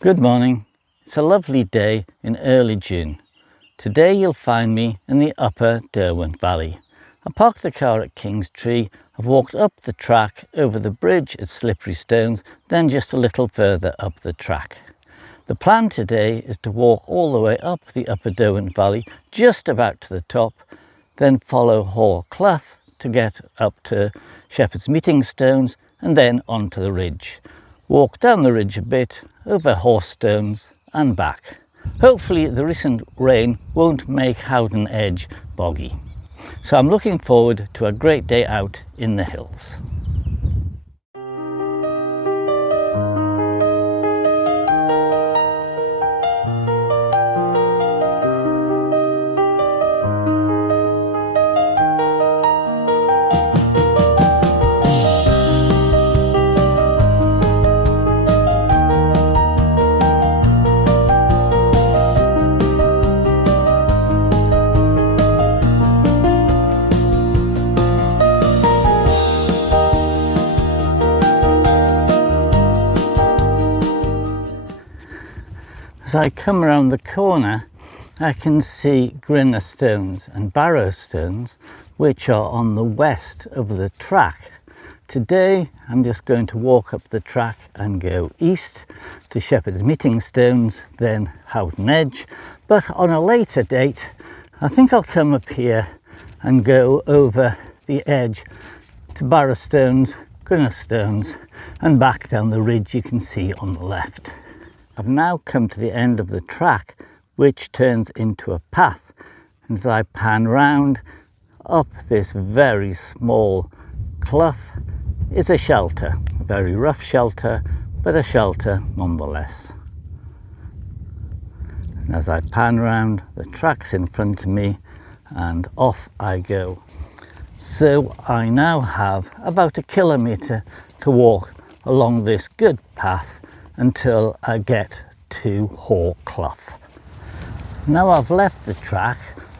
Good morning. It's a lovely day in early June. Today you'll find me in the Upper Derwent Valley. I parked the car at King's Tree. I've walked up the track, over the bridge at Slippery Stones, then just a little further up the track. The plan today is to walk all the way up the Upper Derwent Valley, just about to the top, then follow Hoare Clough to get up to Shepherd's Meeting Stones and then onto the ridge. Walk down the ridge a bit, over horsestones and back. Hopefully the recent rain won't make Howden Edge boggy. So I'm looking forward to a great day out in the hills. As I come around the corner, I can see grinner stones and barrow stones, which are on the west of the track. Today, I'm just going to walk up the track and go east to Shepherd's Meeting Stones, then Howden Edge. But on a later date, I think I'll come up here and go over the edge to barrow stones, grinner stones, and back down the ridge you can see on the left. I've now come to the end of the track, which turns into a path. And as I pan round, up this very small clough is a shelter. A very rough shelter, but a shelter nonetheless. And as I pan round, the track's in front of me and off I go. So I now have about 1 kilometre to walk along this good path until I get to Hoare Clough. Now I've left the track,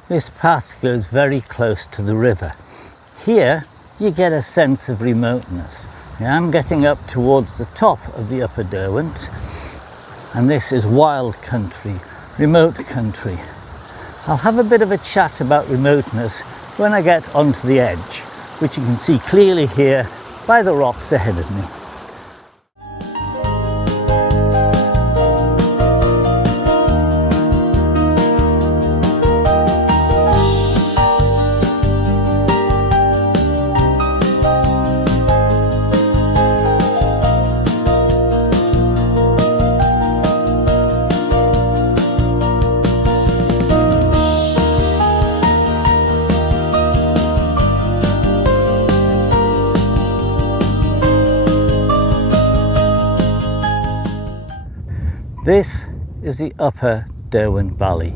this path goes very close to the river. Here you get a sense of remoteness. Now, I'm getting up towards the top of the Upper Derwent, and this is wild country, remote country. I'll have a bit of a chat about remoteness when I get onto the edge, which you can see clearly here by the rocks ahead of me. This is the Upper Derwent Valley,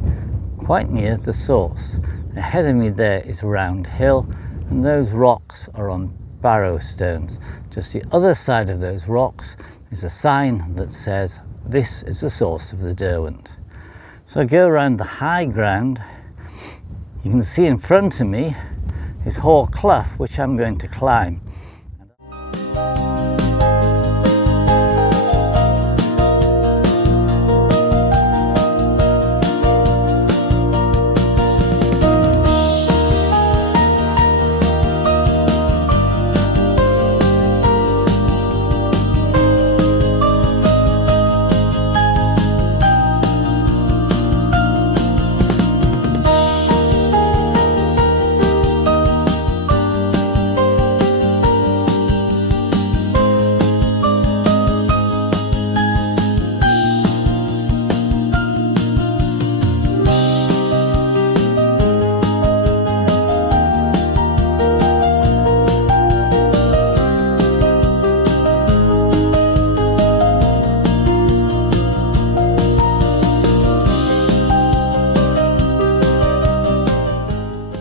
quite near the source. Ahead of me there is Round Hill, and those rocks are on barrow stones. Just the other side of those rocks is a sign that says this is the source of the Derwent. So I go around the high ground. You can see in front of me is Hoare Clough, which I'm going to climb.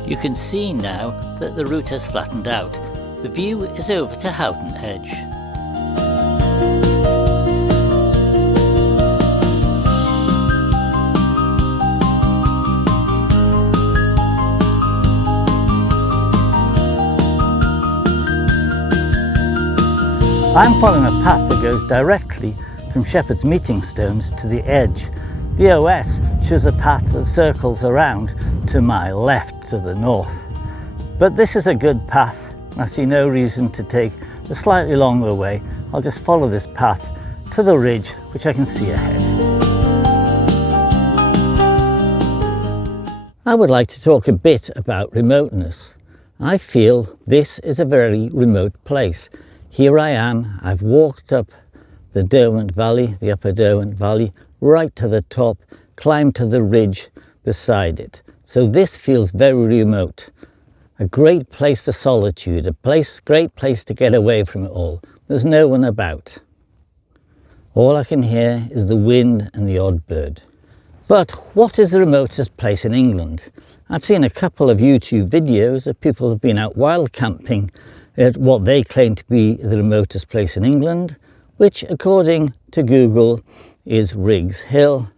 You can see now that the route has flattened out. The view is over to Howden Edge. I'm following a path that goes directly from Shepherd's Meeting Stones to the edge. The OS shows a path that circles around to my left to the north. But this is a good path. I see no reason to take the slightly longer way. I'll just follow this path to the ridge which I can see ahead. I would like to talk a bit about remoteness. I feel this is a very remote place. Here I am, I've walked up the Derwent Valley, the Upper Derwent Valley, right to the top, climbed to the ridge beside it. So this feels very remote. A great place for solitude, great place to get away from it all. There's no one about. All I can hear is the wind and the odd bird. But what is the remotest place in England? I've seen a couple of YouTube videos of people who've been out wild camping at what they claim to be the remotest place in England, which according to Google is Riggs Hill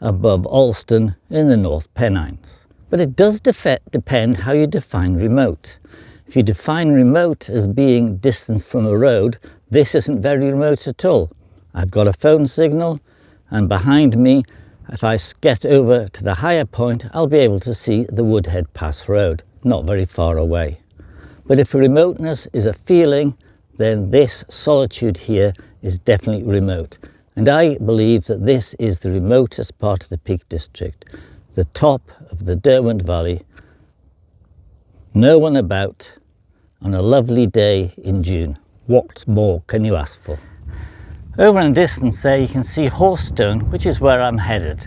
above Alston in the North Pennines. But it does depend how you define remote. If you define remote as being distance from a road, this isn't very remote at all. I've got a phone signal, and behind me, if I get over to the higher point, I'll be able to see the Woodhead Pass road, not very far away. But if remoteness is a feeling, then this solitude here is definitely remote. And I believe that this is the remotest part of the Peak District, the top of the Derwent Valley. No one about on a lovely day in June. What more can you ask for? Over in the distance there you can see Horsestone, which is where I'm headed.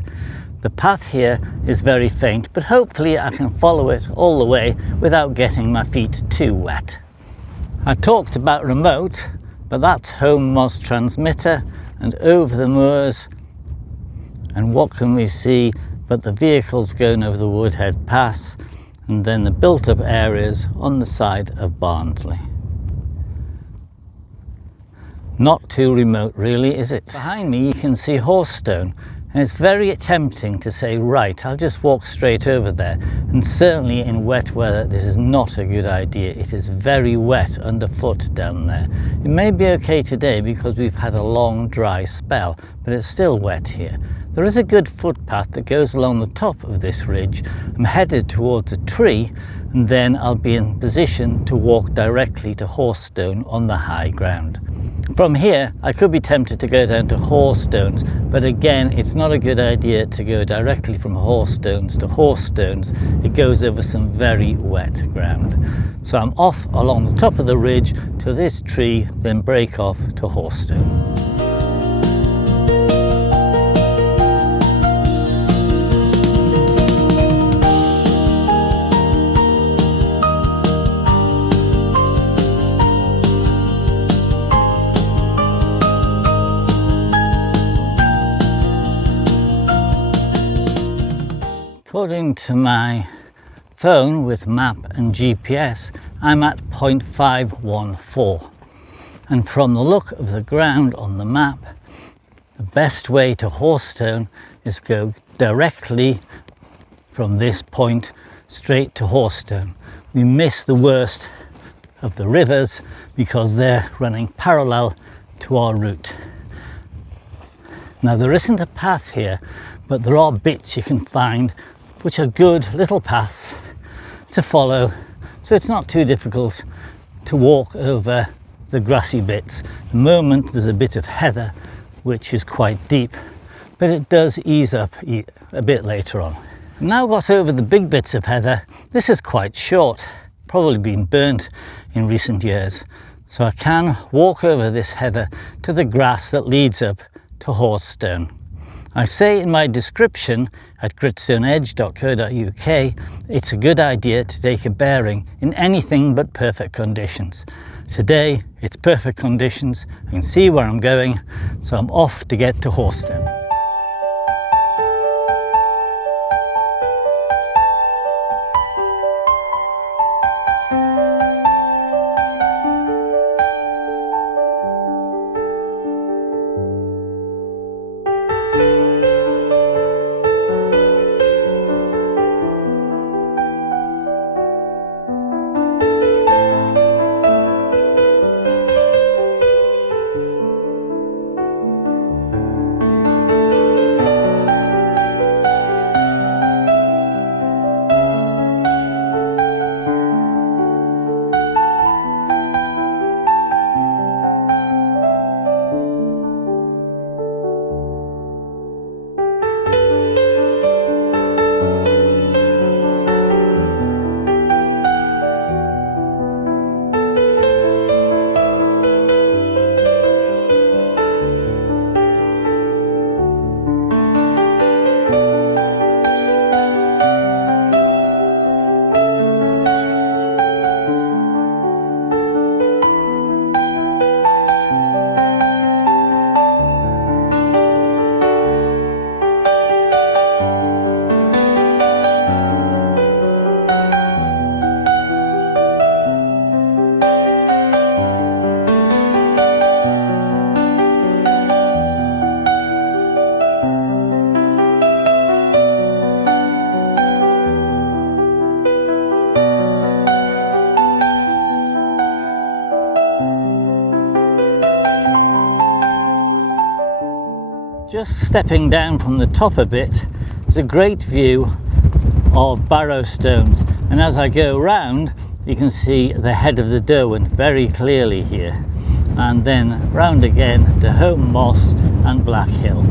The path here is very faint, but hopefully I can follow it all the way without getting my feet too wet. I talked about remote, but that's home Moss transmitter and over the moors. And what can we see but the vehicles going over the Woodhead Pass and then the built-up areas on the side of Barnsley. Not too remote really, is it? Behind me you can see Horsestone, and it's very tempting to say, right, I'll just walk straight over there. And certainly in wet weather this is not a good idea. It is very wet underfoot down there. It may be okay today because we've had a long dry spell, but it's still wet here. There is a good footpath that goes along the top of this ridge. I'm headed towards a tree, and then I'll be in position to walk directly to Horsestone on the high ground. From here I could be tempted to go down to Horsestones, but again it's not a good idea to go directly from Horsestones to Horsestones. It goes over some very wet ground. So I'm off along the top of the ridge to this tree, then break off to Horsestone. According to my phone with map and GPS, I'm at 0.514. And from the look of the ground on the map, the best way to Horsestone is go directly from this point straight to Horsestone. We miss the worst of the rivers because they're running parallel to our route. Now there isn't a path here, but there are bits you can find which are good little paths to follow, so it's not too difficult to walk over the grassy bits. At the moment there's a bit of heather which is quite deep, but it does ease up a bit later on. I've now got over the big bits of heather. This is quite short, probably been burnt in recent years, so I can walk over this heather to the grass that leads up to Horsestone. I say in my description at gritstoneedge.co.uk, it's a good idea to take a bearing in anything but perfect conditions. Today it's perfect conditions, I can see where I'm going, so I'm off to get to Horsestone. Just stepping down from the top a bit is a great view of Barrow Stones, and as I go round you can see the head of the Derwent very clearly here, and then round again to Home Moss and Black Hill.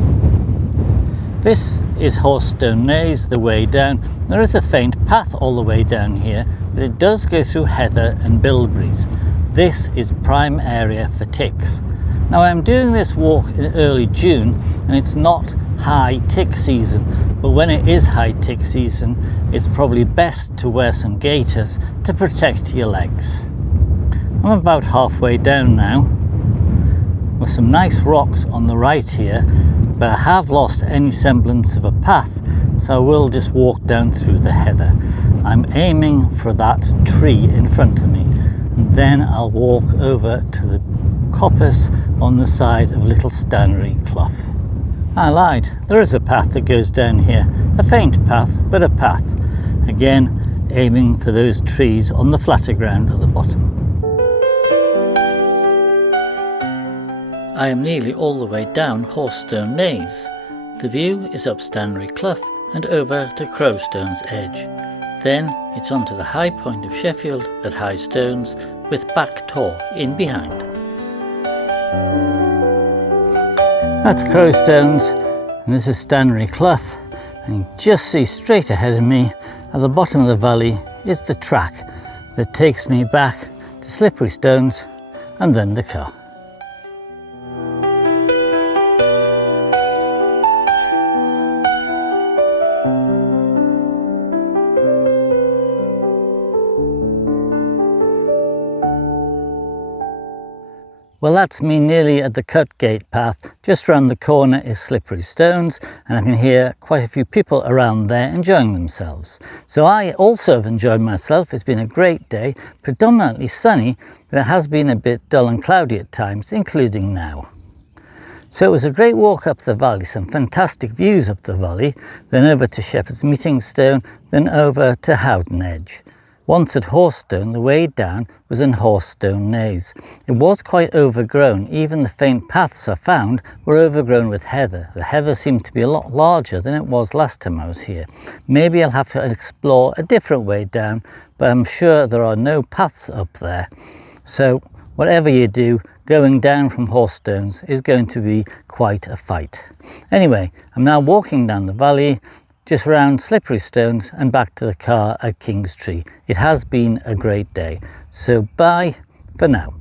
This is Horsestone Naze, the way down. There is a faint path all the way down here, but it does go through heather and bilberries. This is prime area for ticks. Now I'm doing this walk in early June and it's not high tick season, but when it is high tick season it's probably best to wear some gaiters to protect your legs. I'm about halfway down now with some nice rocks on the right here, but I have lost any semblance of a path, so I will just walk down through the heather. I'm aiming for that tree in front of me, and then I'll walk over to the coppice on the side of Little Stannery Clough. I lied, there is a path that goes down here, a faint path, but a path. Again, aiming for those trees on the flatter ground at the bottom. I am nearly all the way down Horsestone Naze. The view is up Stannery Clough and over to Crowstone's Edge. Then it's onto the high point of Sheffield at High Stones with Back Tor in behind. That's Crowstones and this is Stannery Clough, and you just see straight ahead of me at the bottom of the valley is the track that takes me back to Slippery Stones and then the car. Well, that's me nearly at the cut gate path. Just round the corner is Slippery Stones, and I can hear quite a few people around there enjoying themselves. So I also have enjoyed myself. It's been a great day, predominantly sunny, but it has been a bit dull and cloudy at times, including now. So it was a great walk up the valley, some fantastic views up the valley, then over to Shepherd's Meeting Stone, then over to Howden Edge. Once at Horsestone, the way down was in Horsestone Naze. It was quite overgrown. Even the faint paths I found were overgrown with heather. The heather seemed to be a lot larger than it was last time I was here. Maybe I'll have to explore a different way down, but I'm sure there are no paths up there. So whatever you do, going down from Horsestones is going to be quite a fight. Anyway, I'm now walking down the valley, just round Slippery Stones and back to the car at King's Tree. It has been a great day, so bye for now.